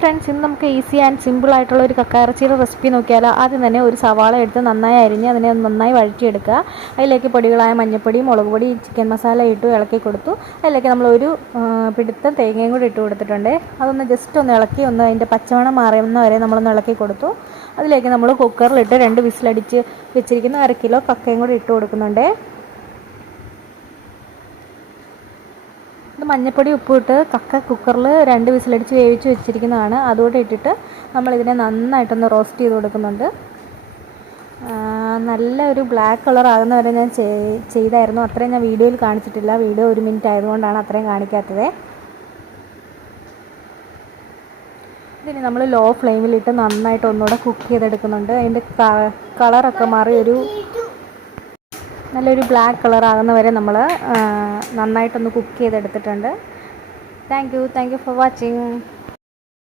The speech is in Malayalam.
ഫ്രണ്ട്സ്, ഇന്ന് നമുക്ക് ഈസി ആൻഡ് സിമ്പിൾ ആയിട്ടുള്ള ഒരു കക്ക ഇറച്ചിയുടെ റെസിപ്പി നോക്കിയാലോ. ആദ്യം തന്നെ ഒരു സവാള എടുത്ത് നന്നായി അരിഞ്ഞ് അതിനെ നന്നായി വഴറ്റിയെടുക്കുക. അതിലേക്ക് പൊടികളായ മഞ്ഞൾപ്പൊടി, മുളക് പൊടി, ചിക്കൻ മസാല ഇട്ട് ഇളക്കി കൊടുത്തു. അതിലേക്ക് നമ്മളൊരു പിടുത്തം തേങ്ങയും കൂടി ഇട്ട് കൊടുത്തിട്ടുണ്ട്. അതൊന്ന് ജസ്റ്റ് ഒന്ന് ഇളക്കി അതിൻ്റെ പച്ചമണം മാറുന്ന വരെ നമ്മളൊന്ന് ഇളക്കി കൊടുത്തു. അതിലേക്ക് നമ്മൾ കുക്കറിലിട്ട് 2 വിസിലടിച്ച് വെച്ചിരിക്കുന്ന 1/2 കിലോ കക്കയും കൂടി ഇട്ട് കൊടുക്കുന്നുണ്ട്. ഇത് മഞ്ഞൾപ്പൊടി ഉപ്പിട്ട് കക്ക കുക്കറിൽ 2 വിസിലടിച്ച് വേവിച്ച് വെച്ചിരിക്കുന്നതാണ്. അതുകൂടെ ഇട്ടിട്ട് നമ്മളിതിനെ നന്നായിട്ടൊന്ന് റോസ്റ്റ് ചെയ്ത് കൊടുക്കുന്നുണ്ട്. നല്ല ഒരു ബ്ലാക്ക് കളർ ആകുന്ന വരെ ഞാൻ ചെയ്തായിരുന്നു. അത്രയും ഞാൻ വീഡിയോയിൽ കാണിച്ചിട്ടില്ല. വീഡിയോ 1 മിനിറ്റ് ആയതുകൊണ്ടാണ് അത്രയും കാണിക്കാത്തത്. ഇതിന് നമ്മൾ ലോ ഫ്ലെയിമിലിട്ട് നന്നായിട്ട് ഒന്നുകൂടെ കുക്ക് ചെയ്തെടുക്കുന്നുണ്ട്. അതിൻ്റെ കളറൊക്കെ മാറി നല്ലൊരു ബ്ലാക്ക് കളർ ആകുന്ന വരെ നമ്മൾ നന്നായിട്ടൊന്ന് കുക്ക് ചെയ്തെടുത്തിട്ടുണ്ട്. Thank you for watching.